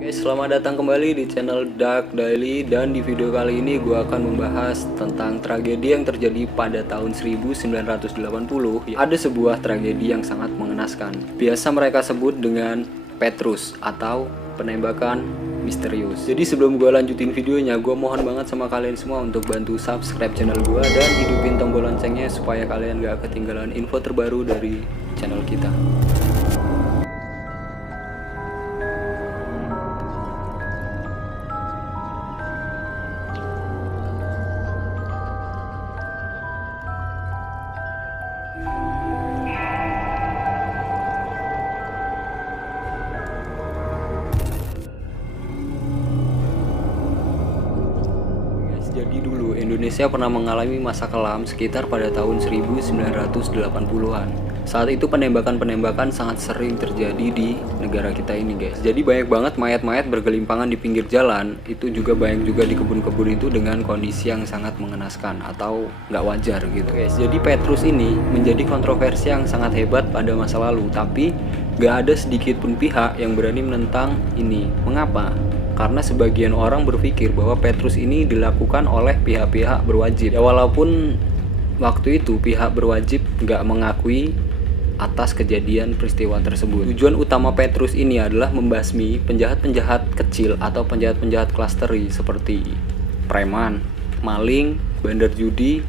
Guys, selamat datang kembali di channel Dark Daily, dan di video kali ini gue akan membahas tentang tragedi yang terjadi pada tahun 1980. Ada sebuah tragedi yang sangat mengenaskan. Biasa mereka sebut dengan Petrus atau penembakan misterius. Jadi sebelum gue lanjutin videonya, gue mohon banget sama kalian semua untuk bantu subscribe channel gue dan hidupin tombol loncengnya supaya kalian gak ketinggalan info terbaru dari channel kita. Jadi dulu Indonesia pernah mengalami masa kelam sekitar pada tahun 1980-an. Saat itu penembakan-penembakan sangat sering terjadi di negara kita ini, guys. Jadi banyak banget mayat-mayat bergelimpangan di pinggir jalan. Itu juga banyak juga di kebun-kebun itu dengan kondisi yang sangat mengenaskan atau nggak wajar gitu, guys. Jadi Petrus ini menjadi kontroversi yang sangat hebat pada masa lalu. Tapi nggak ada sedikit pun pihak yang berani menentang ini. Mengapa? Karena sebagian orang berpikir bahwa Petrus ini dilakukan oleh pihak-pihak berwajib. Ya walaupun waktu itu pihak berwajib nggak mengakui atas kejadian peristiwa tersebut. Tujuan utama Petrus ini adalah membasmi penjahat-penjahat kecil atau penjahat-penjahat klasteri seperti preman, maling, bandar judi,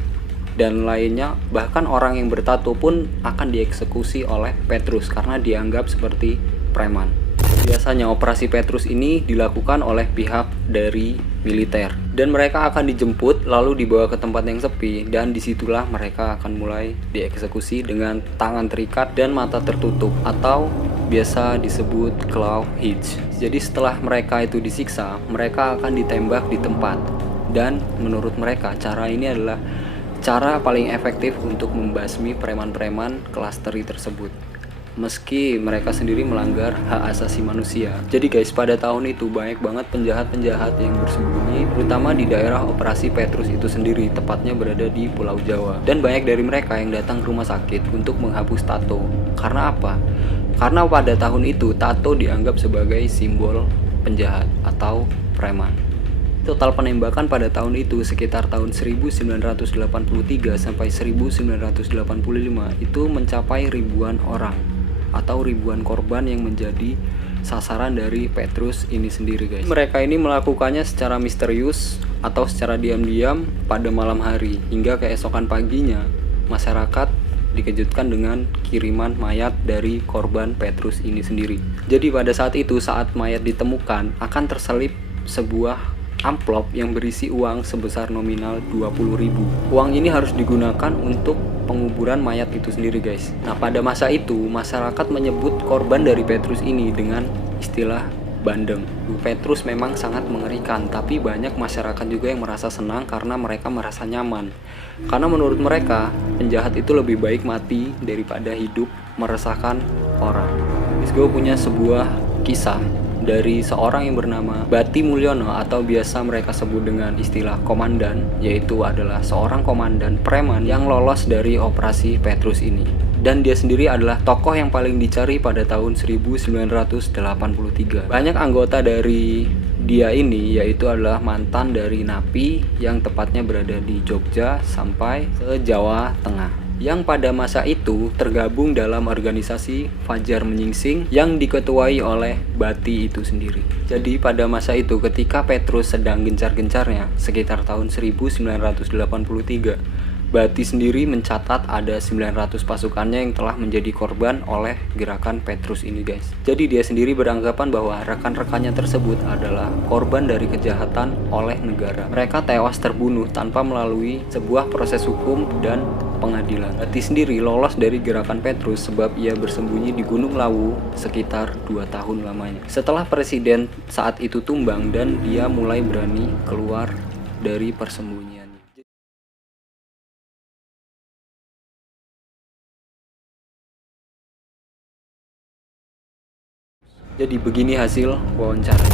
dan lainnya. Bahkan orang yang bertato pun akan dieksekusi oleh Petrus karena dianggap seperti preman. Biasanya operasi Petrus ini dilakukan oleh pihak dari militer, dan mereka akan dijemput lalu dibawa ke tempat yang sepi, dan disitulah mereka akan mulai dieksekusi dengan tangan terikat dan mata tertutup atau biasa disebut claw hitch. Jadi setelah mereka itu disiksa, mereka akan ditembak di tempat, dan menurut mereka cara ini adalah cara paling efektif untuk membasmi preman-preman klasteri tersebut, meski mereka sendiri melanggar hak asasi manusia. Jadi guys, pada tahun itu banyak banget penjahat-penjahat yang bersembunyi, terutama di daerah operasi Petrus itu sendiri, tepatnya berada di Pulau Jawa. Dan banyak dari mereka yang datang ke rumah sakit untuk menghapus tato. Karena apa? Karena pada tahun itu tato dianggap sebagai simbol penjahat atau preman. Total penembakan pada tahun itu sekitar tahun 1983 sampai 1985 itu mencapai ribuan orang atau ribuan korban yang menjadi sasaran dari Petrus ini sendiri, guys. Mereka ini melakukannya secara misterius atau secara diam-diam pada malam hari, hingga keesokan paginya masyarakat dikejutkan dengan kiriman mayat dari korban Petrus ini sendiri. Jadi pada saat itu, saat mayat ditemukan, akan terselip sebuah amplop yang berisi uang sebesar nominal 20.000. Uang ini harus digunakan untuk penguburan mayat itu sendiri, guys. Nah, pada masa itu masyarakat menyebut korban dari Petrus ini dengan istilah bandeng. Petrus memang sangat mengerikan, tapi banyak masyarakat juga yang merasa senang karena mereka merasa nyaman. Karena menurut mereka, penjahat itu lebih baik mati daripada hidup meresahkan orang. Gue punya sebuah kisah dari seorang yang bernama Bati Mulyono atau biasa mereka sebut dengan istilah komandan, yaitu adalah seorang komandan preman yang lolos dari operasi Petrus ini. Dan dia sendiri adalah tokoh yang paling dicari pada tahun 1983. Banyak anggota dari dia ini yaitu adalah mantan dari NAPI yang tepatnya berada di Jogja sampai ke Jawa Tengah, yang pada masa itu tergabung dalam organisasi Fajar Menyingsing yang diketuai oleh Bati itu sendiri. Jadi pada masa itu ketika Petrus sedang gencar-gencarnya sekitar tahun 1983, Bati sendiri mencatat ada 900 pasukannya yang telah menjadi korban oleh gerakan Petrus ini, guys. Jadi dia sendiri beranggapan bahwa rekan-rekannya tersebut adalah korban dari kejahatan oleh negara. Mereka tewas terbunuh tanpa melalui sebuah proses hukum dan pengadilan. Bati sendiri lolos dari gerakan Petrus sebab ia bersembunyi di Gunung Lawu sekitar 2 tahun lamanya. Setelah presiden saat itu tumbang dan dia mulai berani keluar dari persembunyian. Jadi begini hasil wawancara.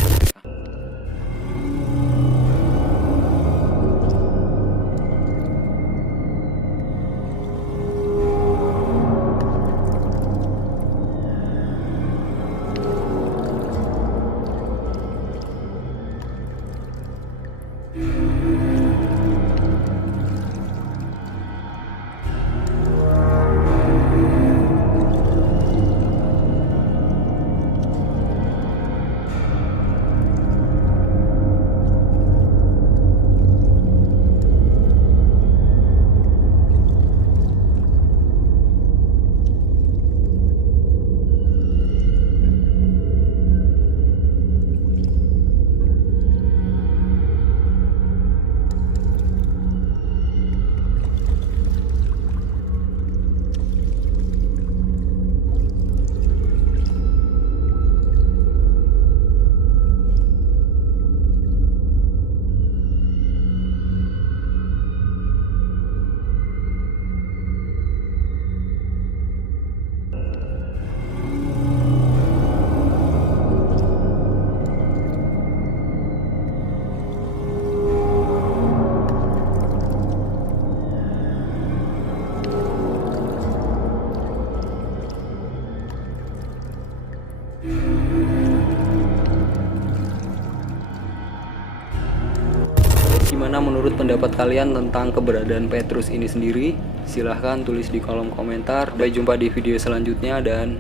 menurut pendapat kalian tentang keberadaan Petrus ini sendiri? Silahkan tulis di kolom komentar. Sampai jumpa di video selanjutnya dan